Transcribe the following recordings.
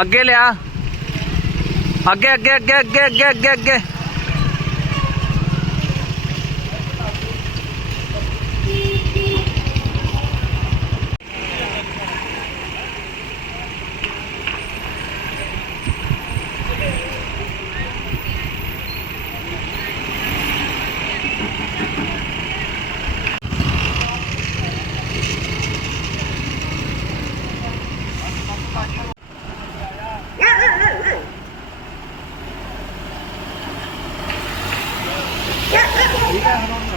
ਅੱਗੇ ਲਿਆ। ਅੱਗੇ ਅੱਗੇ ਅੱਗੇ ਅੱਗੇ ਅੱਗੇ ਅੱਗੇ ਅੱਗੇ। Yeah.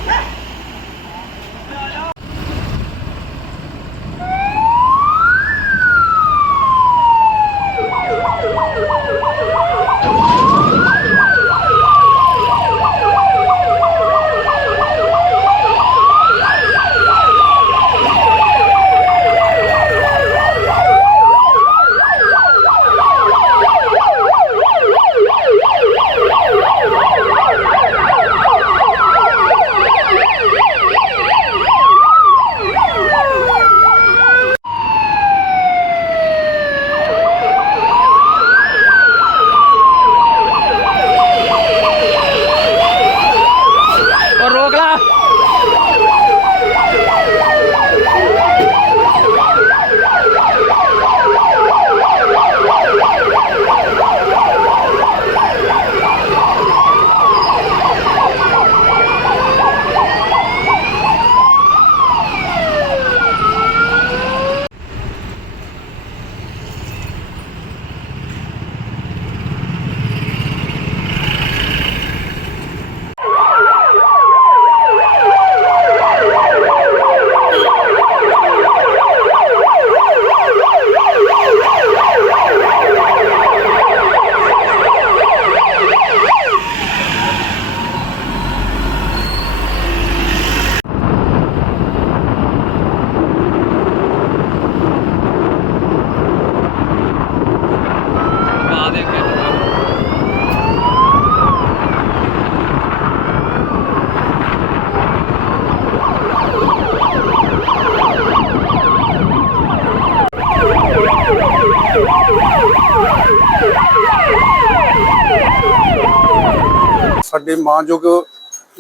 ਸਾਡੇ ਮਾਨਯੋਗ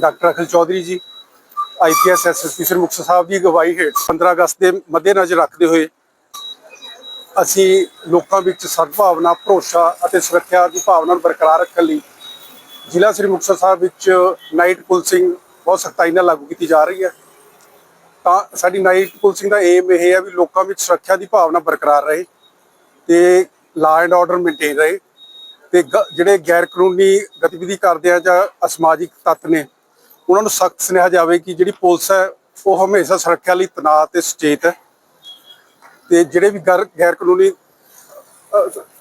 doctor Akhil Chaudhary ji IPS SSP Shri Muktsar Sahib ਦੀ ਅਗਵਾਈ ਹੇਠ 15 ਅਗਸਤ ਦੇ ਮੱਦੇਨਜ਼ਰ ਰੱਖਦੇ ਹੋਏ ਅਸੀਂ ਲੋਕਾਂ ਵਿੱਚ ਸਦਭਾਵਨਾ, ਭਰੋਸਾ ਅਤੇ ਸੁਰੱਖਿਆ ਦੀ ਭਾਵਨਾ ਨੂੰ ਬਰਕਰਾਰ ਰੱਖਣ ਲਈ ਜ਼ਿਲ੍ਹਾ ਸ੍ਰੀ ਮੁਕਤਸਰ ਸਾਹਿਬ ਵਿੱਚ ਨਾਈਟ ਪੁਲਿਸਿੰਗ ਬਹੁਤ ਸਖਤਾਈ ਨਾਲ ਲਾਗੂ ਕੀਤੀ ਜਾ ਰਹੀ ਹੈ। ਤਾਂ ਸਾਡੀ ਨਾਈਟ ਪੁਲਿਸਿੰਗ ਦਾ ਏਮ ਇਹ ਹੈ ਵੀ ਲੋਕਾਂ ਵਿੱਚ ਸੁਰੱਖਿਆ ਦੀ ਭਾਵਨਾ ਬਰਕਰਾਰ ਰਹੇ ਤੇ ਲਾ ਐਂਡ ਆਰਡਰ ਮੇਨਟੇਨ ਰਹੇ। ਤੇ ਗ- ਜਿਹੜੇ ਗੈਰ ਕਾਨੂੰਨੀ ਗਤੀਵਿਧੀ ਕਰਦੇ ਆ ਜਾਂ ਅਸਮਾਜਿਕ ਤੱਤ ਨੇ, ਉਹਨਾਂ ਨੂੰ ਸਖਤ ਸੁਨੇਹਾ ਜਾਵੇ ਕਿ ਜਿਹੜੀ ਪੁਲਿਸ ਹੈ, ਉਹ ਹਮੇਸ਼ਾ ਸੁਰੱਖਿਆ ਲਈ ਤਣਾਅ ਤੇ ਸੁਚੇਤ ਹੈ। ਤੇ ਜਿਹੜੇ ਵੀ ਗੈਰ ਗੈਰ ਕਾਨੂੰਨੀ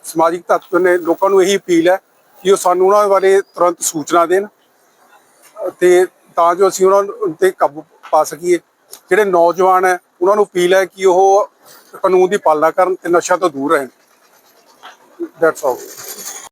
ਸਮਾਜਿਕ ਤੱਤ ਨੇ, ਲੋਕਾਂ ਨੂੰ ਇਹੀ ਅਪੀਲ ਹੈ ਕਿ ਉਹ ਸਾਨੂੰ ਉਹਨਾਂ ਬਾਰੇ ਤੁਰੰਤ ਸੂਚਨਾ ਦੇਣ ਤੇ ਤਾਂ ਜੋ ਅਸੀਂ ਉਹਨਾਂ ਤੇ ਕਾਬੂ ਪਾ ਸਕੀਏ। ਜਿਹੜੇ ਨੌਜਵਾਨ ਹੈ, ਉਹਨਾਂ ਨੂੰ ਅਪੀਲ ਹੈ ਕਿ ਉਹ ਕਾਨੂੰਨ ਦੀ ਪਾਲਣਾ ਕਰਨ ਤੇ ਨਸ਼ਾ ਤੋਂ ਦੂਰ ਰਹਿਣ। That's all